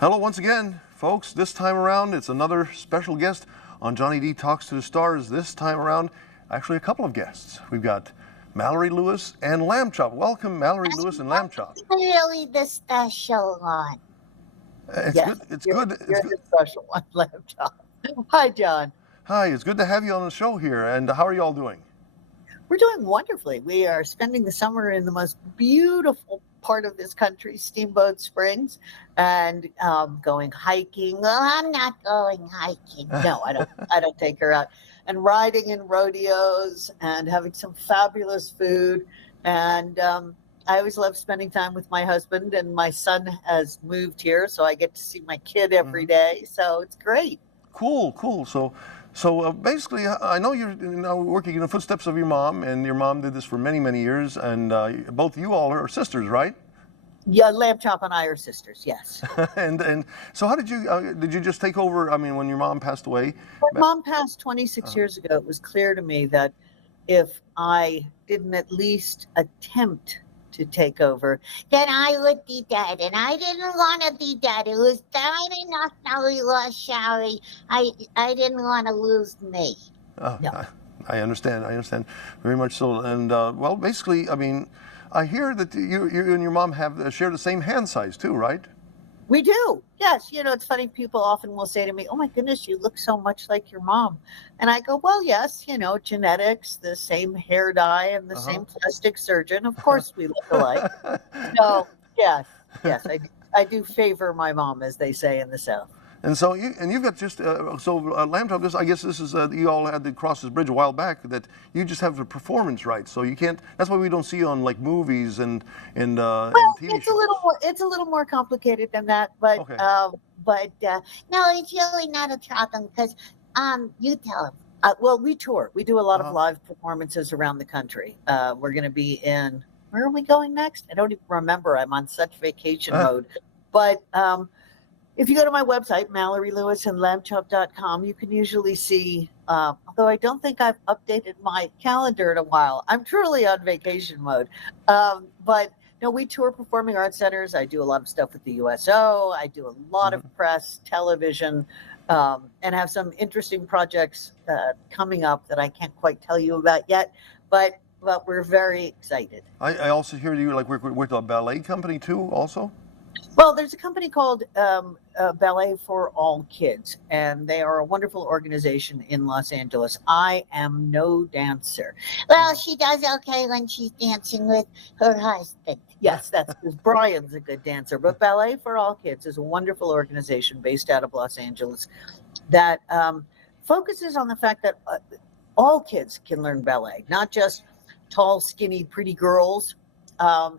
Hello once again, folks. This time around, it's another special guest on Johnny D Talks to the Stars. This time around, actually a couple of guests. We've got Mallory Lewis and Lambchop. Welcome, Mallory Lewis and Lambchop. Really the special one. It's Yes, good. It's good. It's You're good. the special one, Lambchop. Hi, John. Hi, it's good to have you on the show here. And how are you all doing? We're doing wonderfully. We are spending the summer in the most beautiful part of this country, Steamboat Springs, and going hiking. Well, I'm not going hiking. No, I don't take her out. And riding in rodeos and having some fabulous food. And I always love spending time with my husband, and my son has moved here, so I get to see my kid every day. So it's great. Cool, cool. So basically, I know you're working in the footsteps of your mom, and your mom did this for many, many years, and both you all are sisters, right? Yeah, Lambchop and I are sisters, yes. and so how did you just take over? I mean, when your mom passed away? My mom passed 26 years ago. It was clear to me that if I didn't at least attempt to take over, Then I would be dead, and I didn't want to be dead. It was bad enough that we lost Shari. I didn't want to lose me. No. I understand. I understand very much so. And well, basically, I mean, I hear that you and your mom have share the same hand size too, right? we do. Yes. You know, it's funny. People often will say to me, "Oh my goodness, you look so much like your mom." And I go, "Well, yes, you know, genetics, the same hair dye and the same plastic surgeon. Of course we look alike." So, yes, I do favor my mom, as they say in the South. And so you've got just Lambchop. I guess this is you all had to cross this bridge a while back. That you just have the performance rights, so you can't. That's why we don't see you on like movies and TV It's shows. a little more complicated than that, but Okay. No, it's really not a problem because you tell him. well, we tour. We do a lot of live performances around the country. We're going to be in. Where are we going next? I don't even remember. I'm on such vacation mode. But if you go to my website, MalloryLewisandLambchop.com, you can usually see. Although I don't think I've updated my calendar in a while. I'm truly on vacation mode. But no, we tour performing arts centers. I do a lot of stuff with the USO. I do a lot of press, television, and have some interesting projects coming up that I can't quite tell you about yet. But we're very excited. I also hear you like work with a ballet company too, also. Well, there's a company called Ballet for All Kids, and they are a wonderful organization in Los Angeles. I am no dancer. Well, she does okay when she's dancing with her husband. Yes, that's because Brian's a good dancer. But Ballet for All Kids is a wonderful organization based out of Los Angeles that focuses on the fact that all kids can learn ballet, not just tall, skinny, pretty girls.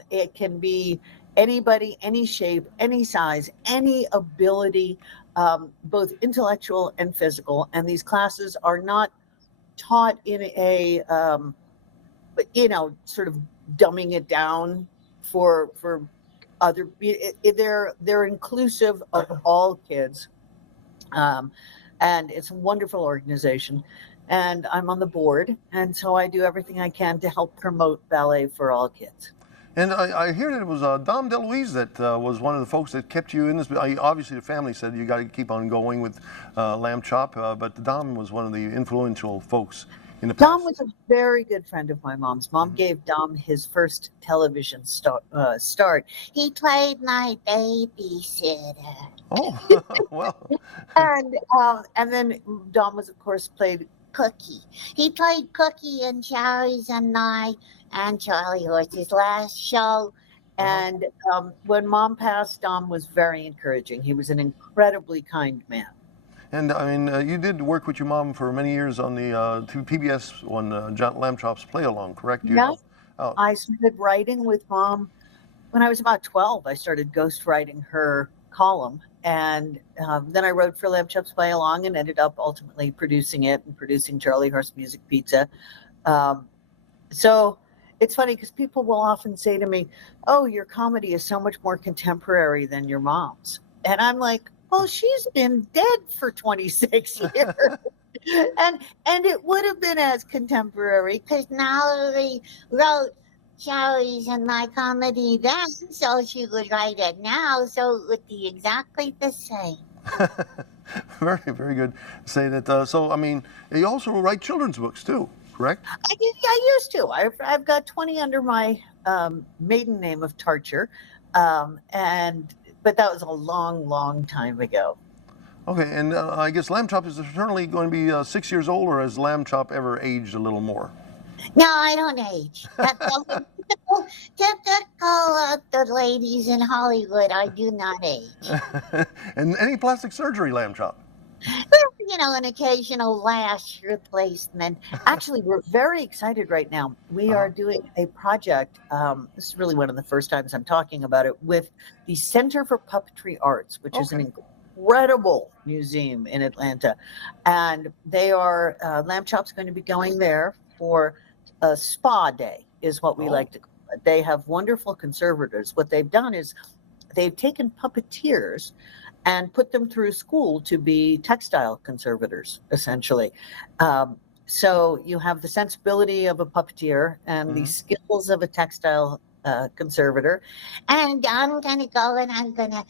It can be anybody, any shape, any size, any ability, both intellectual and physical. And these classes are not taught in a, sort of dumbing it down for other. They're inclusive of all kids, and it's a wonderful organization. And I'm on the board, and so I do everything I can to help promote Ballet for All Kids. And I hear that it was Dom Delise that was one of the folks that kept you in this. Obviously, the family said you got to keep on going with Lambchop, but Dom was one of the influential folks in the past. Dom was a very good friend of my mom's. Mom gave Dom his first television start. He played my babysitter. Oh, well. And then Dom was, of course, played Cookie. He played Cookie in Shari's and I and Charlie Horse's last show. And when Mom passed, Dom was very encouraging. He was an incredibly kind man. And I mean, you did work with your mom for many years on the PBS one, John Lambchop's Play Along, correct? Yeah. I started writing with Mom when I was about 12. I started ghostwriting her column. And then I wrote for Lambchop's Play Along and ended up ultimately producing it and producing Charlie Horse Music Pizza. So it's funny because people will often say to me, "Oh, your comedy is so much more contemporary than your mom's." And I'm like, well, she's been dead for 26 years. and it would have been as contemporary Because Mallory wrote Shari's in my comedy then, so she would write it now, so it would be exactly the same. Very, very good. Say that. So, I mean, you also write children's books too, correct? I used to. I've got 20 under my maiden name of Tarcher, but that was a long, long time ago. Okay, and I guess Lambchop is certainly going to be 6 years old, or has Lambchop ever aged a little more? No, I don't age. Typical the ladies in Hollywood, I do not age. And any plastic surgery, Lambchop? Well, an occasional lash replacement. Actually, we're very excited right now. We are doing a project. This is really one of the first times I'm talking about it with the Center for Puppetry Arts, which is an incredible museum in Atlanta. And they are, Lambchop's going to be going there for a spa day, is what we like to call it. They have wonderful conservators. What they've done is they've taken puppeteers and put them through school to be textile conservators, essentially. So you have the sensibility of a puppeteer and the skills of a textile conservator. And I'm going to go and I'm going to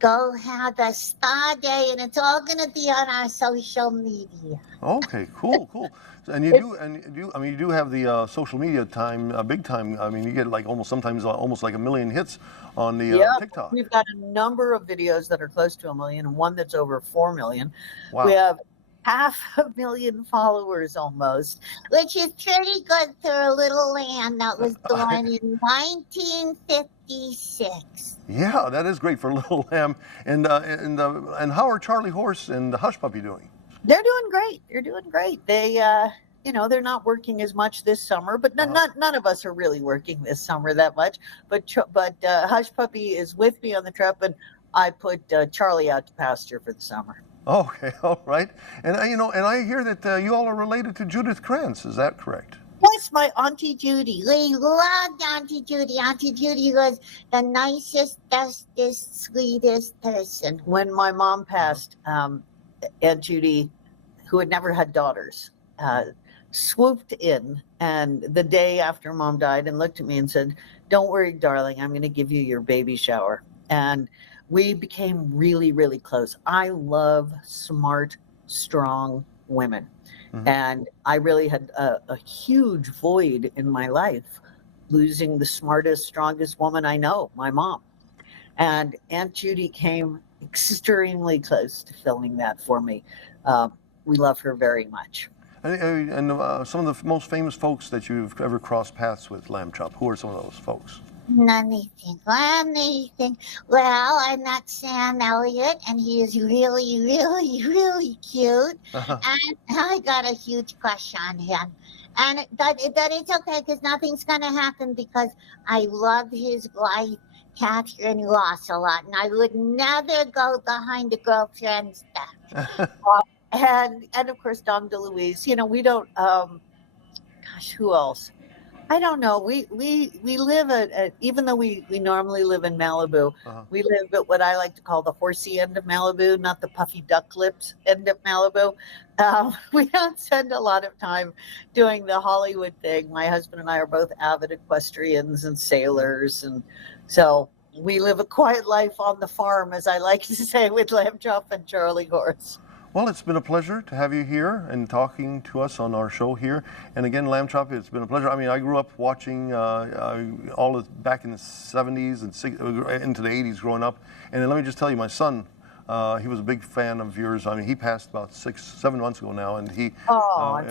go have a spa day, and it's all going to be on our social media. Okay, cool. And you do have the social media time, big time. I mean, you get like sometimes almost like 1 million hits on the TikTok. We've got a number of videos that are close to 1 million, and one that's over 4 million. Wow. We have 500,000 followers almost, which is pretty good for a little lamb that was born in 1956. Yeah, that is great for a little lamb. And how are Charlie Horse and the Hush Puppy doing? They're doing great. They, they're not working as much this summer, but none of us are really working this summer that much. But Hush Puppy is with me on the trip, and I put Charlie out to pasture for the summer. Okay, all right. And and I hear that you all are related to Judith Krantz. Is that correct? Yes, my Auntie Judy. We loved Auntie Judy. Auntie Judy was the nicest, bestest, sweetest person. When my mom passed, Aunt Judy, who had never had daughters, swooped in, and the day after Mom died, and looked at me and said, "Don't worry, darling, I'm going to give you your baby shower." And we became really, really close. I love smart, strong women. And I really had a huge void in my life, losing the smartest, strongest woman I know, my mom. And Aunt Judy came extremely close to filling that for me. We love her very much. And some of the most famous folks that you've ever crossed paths with, Lambchop, who are some of those folks? Anything. Well, I met Sam Elliott, and he is really, really, really cute. And I got a huge crush on him. But it's okay, because nothing's going to happen, because I love his wife, Catherine Ross, a lot. And I would never go behind a girlfriend's back. And of course, Dom DeLuise. We don't, who else? I don't know. We live even though we normally live in Malibu, we live at what I like to call the horsey end of Malibu, not the puffy duck lips end of Malibu. We don't spend a lot of time doing the Hollywood thing. My husband and I are both avid equestrians and sailors, and so we live a quiet life on the farm, as I like to say, with Lambchop and Charlie Horse. Well, it's been a pleasure to have you here and talking to us on our show here. And again, Lambchop, it's been a pleasure. I mean, I grew up watching back in the 70s and into the 80s growing up. And let me just tell you, my son, he was a big fan of yours. I mean, he passed about 6-7 months ago now, and I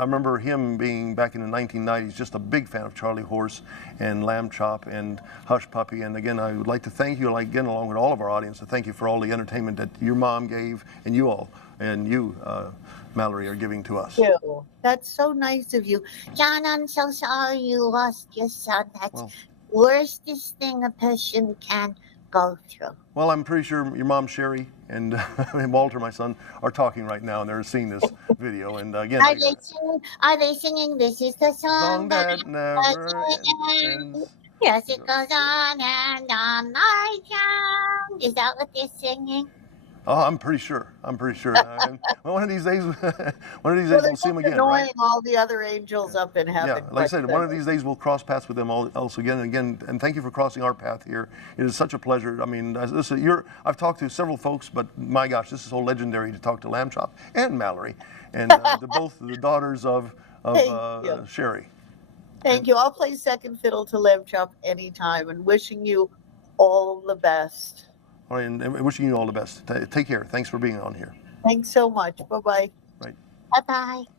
remember him being back in the 1990s just a big fan of Charlie Horse and Lambchop and Hush Puppy. And again, I would like to thank you, along with all of our audience, to thank you for all the entertainment that your mom gave, and you, Mallory, are giving to us. Thank you. That's so nice of you. John, I'm so sorry you lost your son. That's worstest thing a person can go through. Well, I'm pretty sure your mom, Shari, and Walter, my son, are talking right now, and they're seeing this video. And again, are they singing "This Is the Song That Never Ends"? Yes, it goes on and on like sound. Is that what they're singing? Oh, I'm pretty sure. And one of these days, we'll see them again, annoying right? all the other angels up in heaven. Yeah, like I said, one of these days we'll cross paths with them all else again and again. And thank you for crossing our path here. It is such a pleasure. I mean, I've talked to several folks, but my gosh, this is so legendary to talk to Lambchop and Mallory, and to both the daughters of Shari. Thank you. I'll play second fiddle to Lambchop anytime, and wishing you all the best. All right, and wishing you all the best. Take care. Thanks for being on here. Thanks so much. Bye-bye. Right. Bye-bye.